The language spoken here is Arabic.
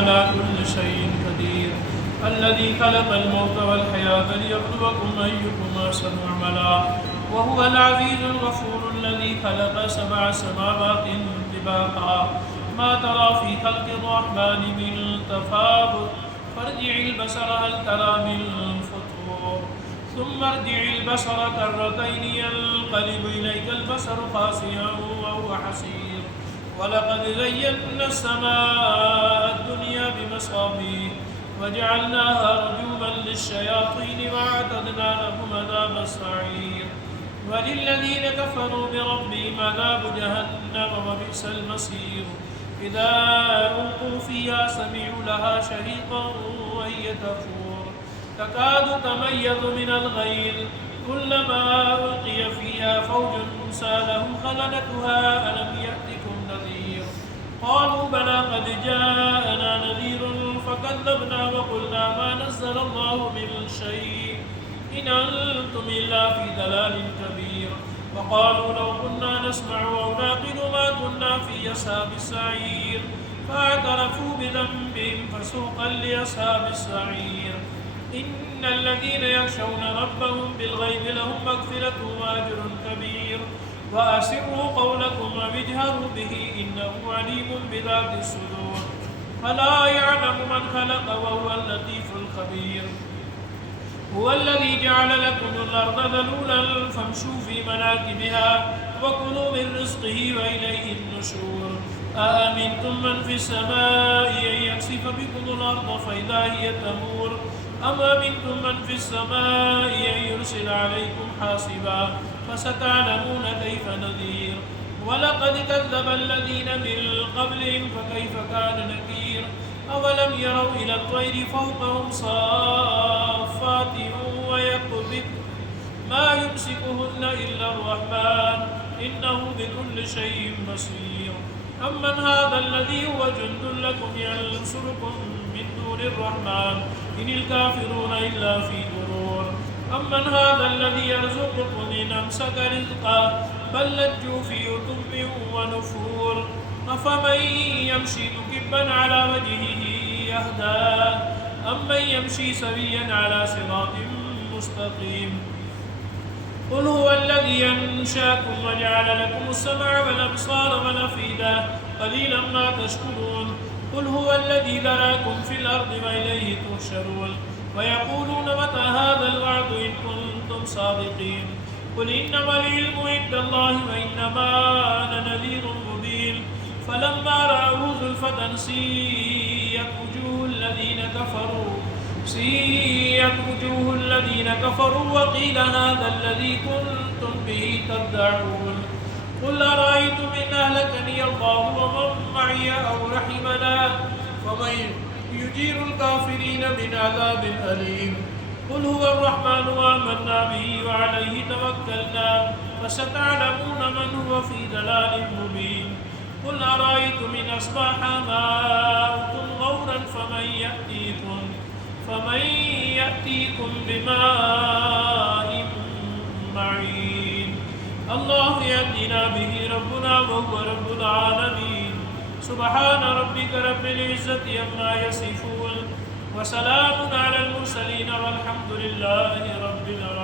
على كل شيء قدير الذي خلق الموت والحياة ليبلوكم أيكم أحسن عملا وهو العزيز الغفور الذي خلق 7 سماوات طباقا ما ترى في خلق الرحمن من تفاوت فارجع البصر هل ترى من فطور ثم ارجع البصر كرتين ينقلب إليك البصر خاسئا وهو حسير ولقد زينا السماء الدنيا بمصابيح وجعلناها رجوما للشياطين وأعتدنا لهم عذاب السعير وللذين كفروا بربهم عذاب جهنم وبئس المصير إذا ألقوا فيها سمعوا لها شهيقا وهي تفور تكاد تميز من الغيظ كلما ألقي فيها فوج سألهم خزنتها ألم يأتكم نذير قالوا بلى قد جاءنا نذير فكذبنا وقلنا ما نزل الله من شيء إن أنتم إلا في ضلال كبير وقالوا لو كنا نسمع أو نعقل ما كنا في أصحاب السعير فاعترفوا بذنبهم فسوقا لأصحاب السعير إن الذين يخشون ربهم بالغيب لهم مغفرة وأجر كبير وأسروا قولكم واجهروا به إنه عليم بذات الصدور ألا يعلم من خلق وهو اللطيف الخبير هو الذي جعل لكم الأرض ذلولا فامشوا في مناكبها وكلوا من رزقه وإليه النشور أأمنتم من في السماء أن يخسف بكم الأرض فإذا هي تمور أم أمنتم من في السماء أن يرسل عليكم حاصبا فستعلمون كيف نذير ولقد كذب الذين من قبلهم فكيف كان نكير أولم يروا إلى الطير فوقهم صافات ويقبض ما يمسكهن إلا الرحمن إنه بكل شيء بصير أمن هذا الذي هو جند لكم ينصركم من دون الرحمن إن الكافرون إلا في غرور أمن هذا الذي يرزقكم إن أمسك رزقا بل لجوا في عتب ونفور أفمن يمشي مكبا على وجهه يهدى أمن يمشي سويا على صراط مستقيم قل هو الذي أنشأكم وجعل لكم السمع والأبصار والأفئدة قليلا ما تشكرون قل هو الذي ذراكم في الأرض وإليه تحشرون ويقولون متى هذا الوعد إن كنتم صادقين قل إنما العلم عند الله وإنما أنا نذير مبين فلما رأوه زلفة سيئت وجوه الذين كفروا وقيل هذا الذي كنتم به تدعون قل أرأيتم إن أهلكني الله ومن معي أو رحمنا فمن يجير الكافرين من عذاب أليم قل هو الرحمن وآمنا به وعليه توكلنا فستعلمون من هو في ضلال مبين قل أرأيتم إن أصبح ماؤكم غورا فمن يأتيكم بماء معين الله يهدينا به ربنا وهو رب العالمين سبحان ربك رب العزة عما يصفون وسلام على المرسلين والحمد لله رب العالمين.